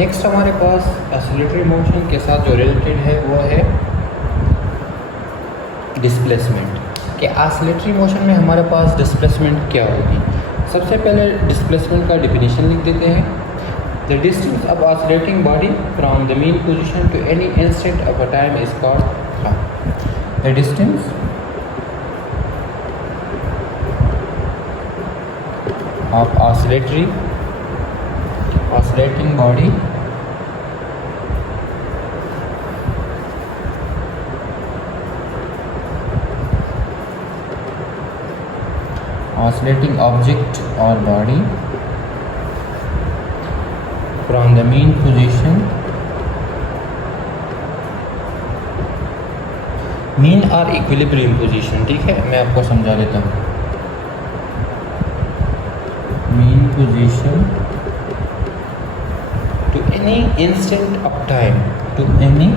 Next हमारे पास oscillatory motion के साथ जो रिलेटेड है वो है डिस्प्लेसमेंट। कि ऑसिलेटरी मोशन में हमारे पास डिस्प्लेसमेंट क्या होगी। सबसे पहले डिस्प्लेसमेंट का डिफिनीशन लिख देते हैं। The distance of oscillating body from the mean position to any instant of a time is called the distance of oscillating body oscillating object or body from the mean position mean और equilibrium position. ठीक है, मैं आपको समझा देता हूँ। mean position to any instant of time, to any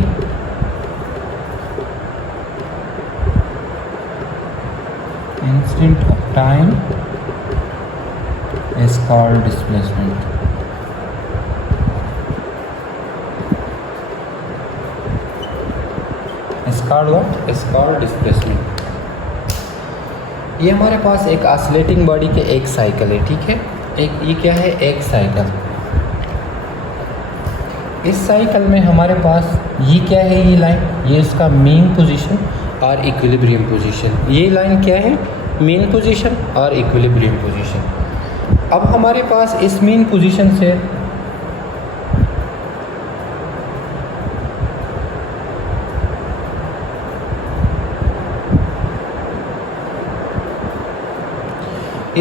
instant of time is called displacement. Is called what? Is called displacement. ये हमारे पास एक ऑसिलेटिंग बॉडी के एक साइकिल है। ठीक है, एक ये क्या है, एक साइकिल। इस साइकिल में हमारे पास ये क्या है, ये लाइन, ये इसका मीन पोजीशन और इक्विलिब्रियम पोजीशन। ये लाइन क्या है, मीन पोजीशन और इक्विलिब्रियम पोजीशन। अब हमारे पास इस मीन पोजीशन से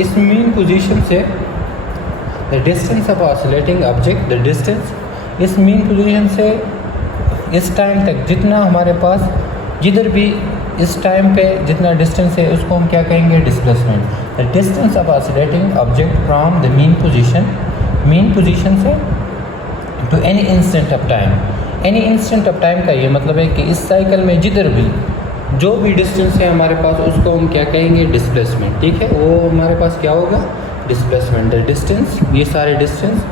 इस मीन पोजीशन से the distance of oscillating object, the distance इस मीन पोजीशन से इस टाइम तक जितना हमारे पास जिधर भी इस टाइम पे जितना डिस्टेंस है उसको हम क्या कहेंगे, displacement. The distance of oscillating object from the mean position से to any instant of time. Any instant of time का ये मतलब है कि इस साइकिल में जिधर भी जो भी डिस्टेंस है हमारे पास उसको हम क्या कहेंगे, डिस्प्लेसमेंट। ठीक है, वो हमारे पास क्या होगा, डिस्प्लेसमेंट। द डिस्टेंस, ये सारे distance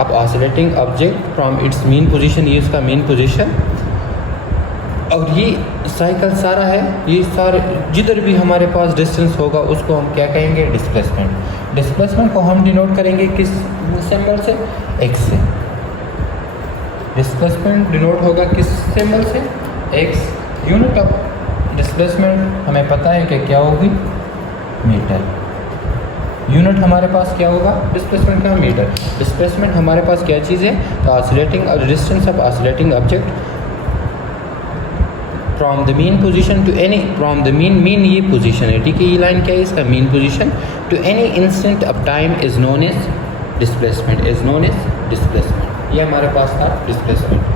of oscillating object from its mean position, ये इसका मीन पोजीशन, और ये साइकिल सारा है, ये सारे जिधर भी हमारे पास डिस्टेंस होगा उसको हम क्या कहेंगे, डिस्प्लेसमेंट। डिस्प्लेसमेंट को हम डिनोट करेंगे किस सिंबल से, एक्स से। डिस्प्लेसमेंट डिनोट होगा किस सिंबल से, एक्स। यूनिट ऑफ डिस्प्लेसमेंट हमें पता है कि क्या होगी, मीटर। यूनिट हमारे पास क्या होगा डिस्प्लेसमेंट का, मीटर। डिस्प्लेसमेंट हमारे पास क्या चीज़ है, तो ऑसिलेटिंग और distance of oscillating object from the mean position to any, from the mean ये पोजीशन है। ठीक है, ये लाइन क्या है, इसका mean position to any instant of time is known as displacement, is known as displacement. ये हमारे पास था डिस्प्लेसमेंट।